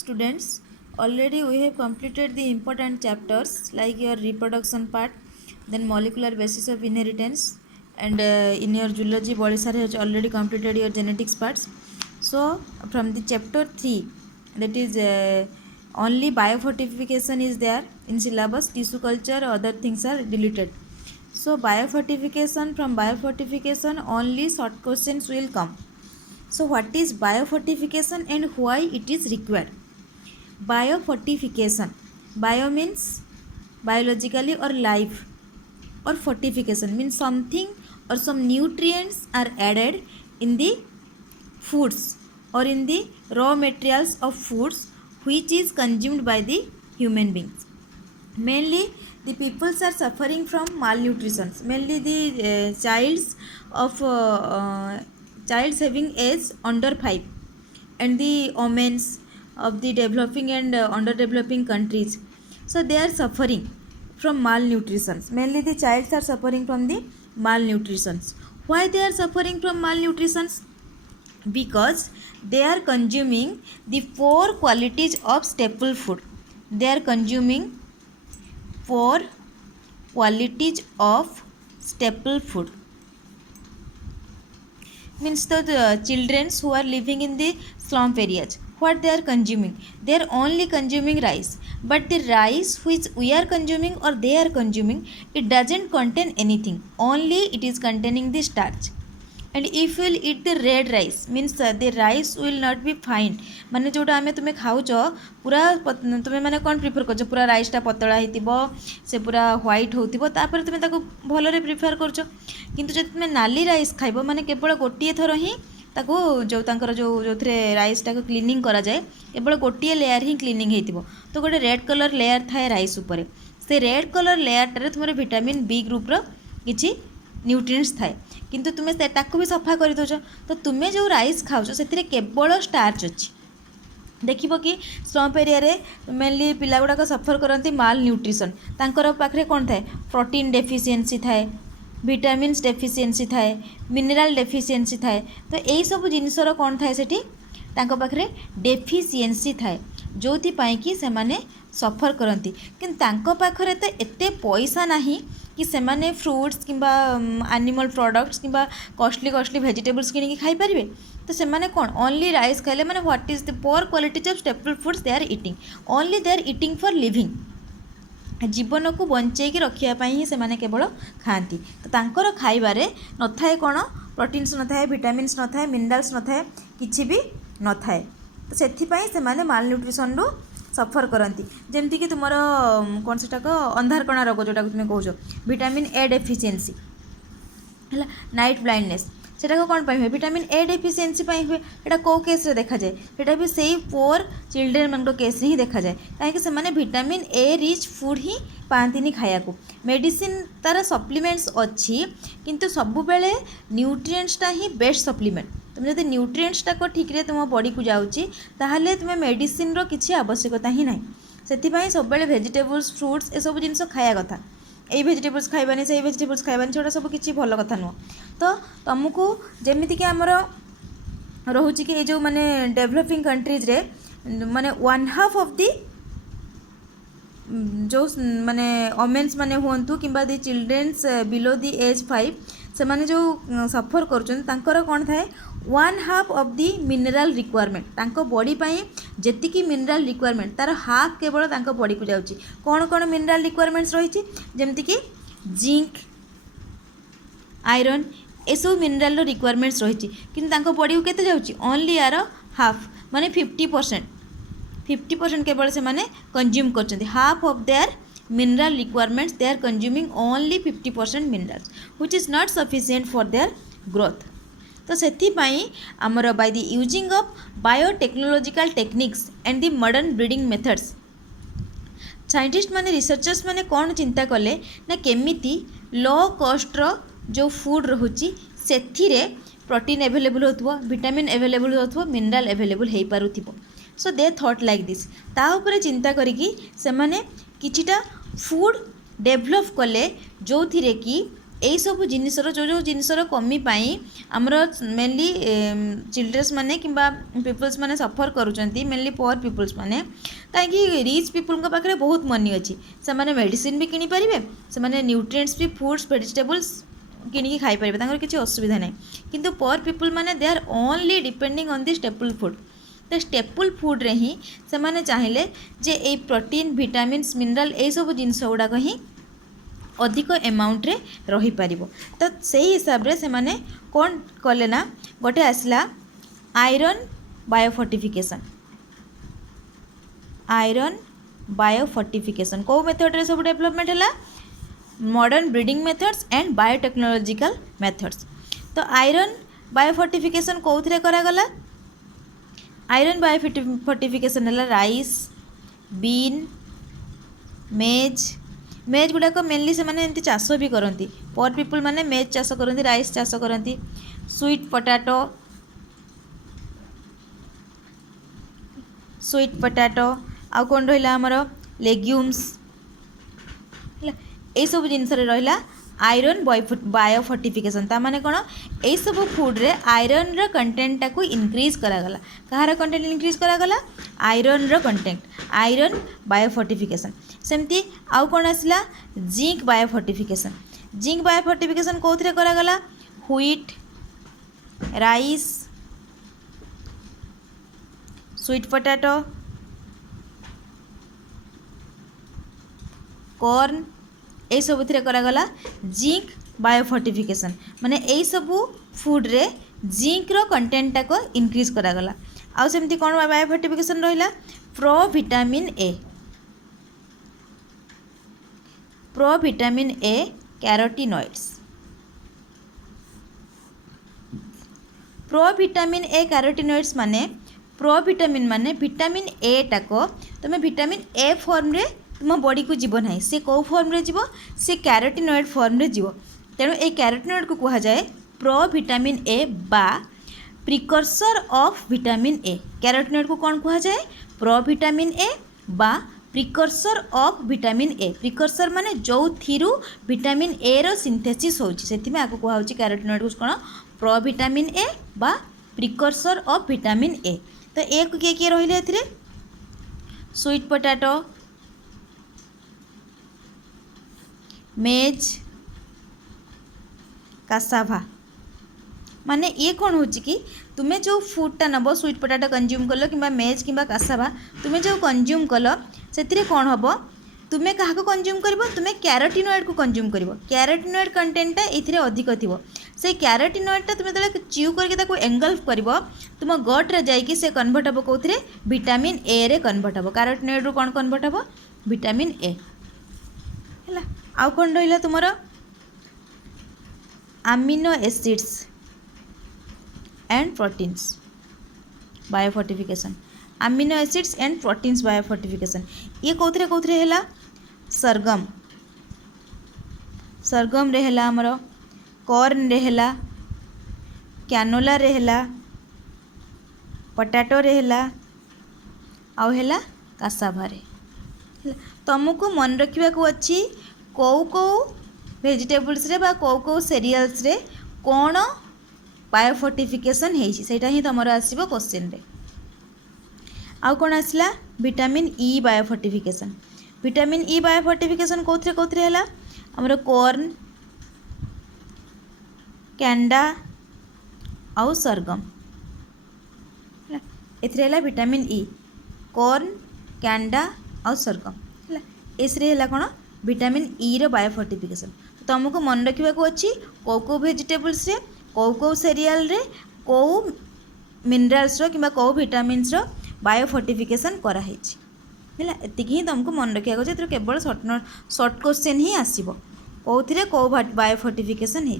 Students, already we have completed the important chapters like your reproduction part, then molecular basis of inheritance, and in your zoology, body sir has already completed your genetics parts. So, from the chapter 3, that is only biofortification is there in syllabus, tissue culture, other things are deleted. So, biofortification, from biofortification, only short questions will come. So, what is biofortification and why it is required? Biofortification. Bio means biologically or life, or fortification means something or some nutrients are added in the foods or in the raw materials of foods which is consumed by the human beings. Mainly the peoples are suffering from malnutrition. Mainly the childs having age under 5 and the women's of the developing and underdeveloping countries, so they are suffering from malnutrition. Mainly the childs are suffering from the malnutrition. Why they are suffering from malnutrition? Because they are consuming the four qualities of staple food. They are consuming four qualities of staple food. Means the children who are living in the slum areas, what they are consuming, they are only consuming rice, but the rice which we are consuming or they are consuming, it doesn't contain anything, only it is containing the starch. And if you will eat the red rice, means the rice will not be fine. माने जोटा आमे तुमे खाउछ पूरा तुमे माने कोन prefer करछ, पूरा rice टा पतला हेतिबो, से पूरा व्हाइट होतिबो, तापर तुमे ताको भलरे प्रिफर करछ. किंतु जदि तुमे नाली राइस खाइबो, माने केवल गोटिए थर ही ताको जो तांकर जो थरे राइस टाको क्लीनिंग करा जाए, केवल गोटिए लेयर ही क्लीनिंग हेतिबो. तो गोटे रेड कलर लेयर थाए राइस ऊपर, से रेड कलर लेयर टारे तुमर विटामिन बी ग्रुप रो किछि न्यूट्रिएंट्स थाए. किंतु तुमे ताको भी सफा कर दौच. तो तुमे जो राइस खाऊच से केवल स्टार्च अच्छी. देखिए कि स्लम्प एरिया मेनली पिला गुड़ाक सफर करती माल न्यूट्रिशन. तांकर पाखे कौन थाए, प्रोटीन डेफिशिएंसी थाए, विटामिन्स डेफिशिएंसी थाए, मिनरल डेफिशिएंसी थाए. तो यही सब जिनसर कौन थाए सेठी तांको पाखरे डेफिशिएंसी थाए, जो कि से माने सफर करती. किंतु तांको पाखरे तो एते पैसा नहीं कि से माने फ्रुट्स किंबा एनिमल प्रोडक्ट्स किंबा कॉस्टली कॉस्टली वेजिटेबल्स किनिकी खाई पारिबे. तो से माने कौन ओनली राइस खाइले माने what is the poor quality of staple foods they are eating, only they are eating for living. जीवन को बंचेकी रखापी ही से केवल खाती. तो तांकर खाइबारे न थाए कौन प्रोटीन्स न थाए, विटामिन्स न थाए, मिनरल्स न थाए, किछि भी न थाए. तो सेथिपाई से माने माल न्यूट्रिशन रु सफर करती. जमती कि तुम कौन से अंधारकणा रोग जोटा तुम कौच, विटामिन ए डेफिशिएंसी है, नाइट ब्लाइंडनेस, सेटा कौन हुए, विटामिन ए डेफिशिएंसी हुए. एटा कौ केस देखा जाए, सेटा भी से पोर चिल्ड्रेन मान केस ही देखा जाए. कहीं विटामिन ए रिच फूड ही पाती खाया को. मेडिसिन तार सप्लीमेंट्स अच्छी, किंतु सबु बेले न्यूट्रिएंट्सटा ही बेस्ट सप्लीमेंट. तुम जब न्यूट्रिएंट्सटा को ठीक रे तुम बॉडी को जाऊँगी, ताहले तुम मेडिसिन रो किसी आवश्यकता ही ना. से सब वेजिटेबल्स फ्रुट्स ए सब जिन खाया कथा. ये वेजिटेबल्स खाइबानी, से वेजिटेबल्स खाइबानी, छोटा सब किसी भल कथा नुह. तो तुमको जमीती कि आमर रोचे कि जो माने डेवलपिंग कंट्रीज रे माने 1/2 ऑफ दी जो माने वोमेन्स माने हुंतु किंबा दी चिल्ड्रेन्स बिलो दी एज 5, से माने जो सफर कर कौन थाए 1/2 ऑफ दी मिनरल रिक्वायरमेंट. तांको बॉडी पाई जेतिकी मिनरल रिक्वायरमेंट तार हाफ केवल तांको बॉडी को जाउची. कौन कौन मिनरल रिक्वायरमेंट्स रही, जमती कि जिंक, आयरन, ए सब मिनरल रिक्वायरमेंट्स रही, कि बॉडी को केते जाउची, ओनली यार हाफ माने 50% केवल से माने कंज्यूम करछन्ती. Half of their mineral requirements they are consuming only 50% minerals which is not sufficient for their growth. तो सेथिपाई आमर by the using of biotechnological techniques and the modern breeding methods, scientist माने researchers माने कौन चिंता कले ना केमिति लो कॉस्ट रो जो फूड रहुची सेथिरे प्रोटीन अवेलेबल होथबो, विटामिन अवेलेबल होथबो, मिनरल अवेलेबल हेई पारुथिबो. So they thought like this. ता ऊपर चिंता करिकी से माने किछिटा फूड डेभलप कले जो थिरे कि यही सब जिनसर जो जो जिनसर कमी आमर मेनली चिल्ड्रेन्स माने किंबा पीपल्स माने सफर करुँच मेनली पुअर पीपल्स माने कहीं रिच पीपल पाखे बहुत मनी अच्छी से मेडिसिन भी किनी पारे से न्यूट्रिएंट्स भी फूड्स वेजिटेबल्स किणी खाईपर किसी असुविधा ना किंतु पुअर पीपल माने they are only depending on the staple food तो स्टेपल फूड रे ही से माने चाहिए जे ए प्रोटीन विटामिन्स मिनरल ये सब जिनस गुड़ाक ही अधिक एमाउंट रे रही पारिबो तो सही हिसाब रे से माने कौन कले ना गोटे आसला आयरन बायोफोर्टिफिकेशन आयरन बायोफोर्टिफिकेशन को मेथड रे सब डेवलपमेंट है modern breeding methods and biotechnological methods तो आयरन बायोफोर्टिफिकेशन कौन करागला आयरन बायोफोर्टिफिकेशन है राइस बीन मेज मेज गुड़ाक मेनली से माने एमती चाष भी करती पुअर पीपल माने मेज चाष करती राइस चाष करती स्वीट पोटाटो आउ कौन रहा आमर लेग्यूम्स ये सब जिनस रहा आयरन बायोफोर्टिफिकेशन ता माने कौन यही सब फूड रे आयरन रो कंटेंट टाको इनक्रीज करागला कहार कंटेंट इनक्रीज करागला आयरन रो कंटेंट आयरन बायोफोर्टिफिकेशन सेमती आउ कौन आसला जिंक बायोफोर्टिफिकेशन कौन करागला wheat rice sweet potato corn यही सब करागला जिंक बायोफोर्टिफिकेशन माने यही सब फूड रे जिंक रो कंटेंट टाको इनक्रीज करागला आउ सेमती कौन बायोफोर्टिफिकेशन रहिला प्रोविटामिन ए कैरोटीनॉइड्स माने प्रोविटामिन माने विटामिन ए टाको तुम विटामिन ए फॉर्म रे तुम बॉडी को जीव ना सी कौ फॉर्म रे जीव सी कैरोटीनॉइड फॉर्म रे जीव तेणु ए कैरोटीनॉइड को कहा जाए प्रोविटामिन ए बा precursor of vitamin A carotenoid को कौन कहा जाए प्रोविटामिन ए बा precursor of vitamin A precursor माने जो थिरु विटामिन ए रो सिंथेसिस होची सेति में आको कहा होची कैरोटीनॉइड को कौन प्रोविटामिन ए बा प्रिकर्सर ऑफ विटामिन ए तो ए को किए रहिले एथिरे स्वीट पोटैटो मेज कासाभा माने ये कौन हो कि तुम्हें जो फूडटा नब स्वीट पोटैटो कंज्यूम कल कि मेज कि कासाभा तुम्हें जो कंज्यूम कल से कौन हम तुम्हें क्या कंज्यूम कर तुम्हें कैरोटीनॉइड को कंज्यूम कर कैरोटीनॉइड कंटेंटा ये अधिक थी से कैरोटीनॉइडटा तुम्हें जो च्यू करके एंगल्फ कर तुम गट्रे जाकि से कन्वर्ट हम कौन विटामिन ए रे कन्वर्ट हम कैरोटीनॉइड रू कौन कन्वर्ट हम विटामिन ए है आउ कौन रहा तुम amino acids and proteins biofortification amino acids and proteins biofortification ये कौन है सरगम रे है आमर कॉर्न रे है कैनोला रे है पोटैटो रे है आउ है कासाभा रे तुमको मन रखा अच्छी कौ वेजिटेबल्स रे बा कौ सीरियल्स रे कौन बायोफोर्टिफिकेशन होटा ही तुम आसो क्वेश्चन रे आउ कौन आसला vitamin E biofortification vitamin E biofortification कौन है आमर कॉर्न कैंडा आउ सरगम एथरे विटामिन ई कॉर्न कैंडा आउ सरगम है इसरे है कौन विटामिन ई रो बायोफोर्टिफिकेशन तुमको मन रखा अच्छी कौ वेजिटेबल्स रे कौ सीरियल रे कौ मिनरल्स रो कि कौ विटामिन्स रो बायोफोर्टिफिकेशन कराई है एति ही तुमको मन रखा अच्छे केवल शॉर्ट क्वेश्चन ही आसो कौ बायोफोर्टिफिकेशन है।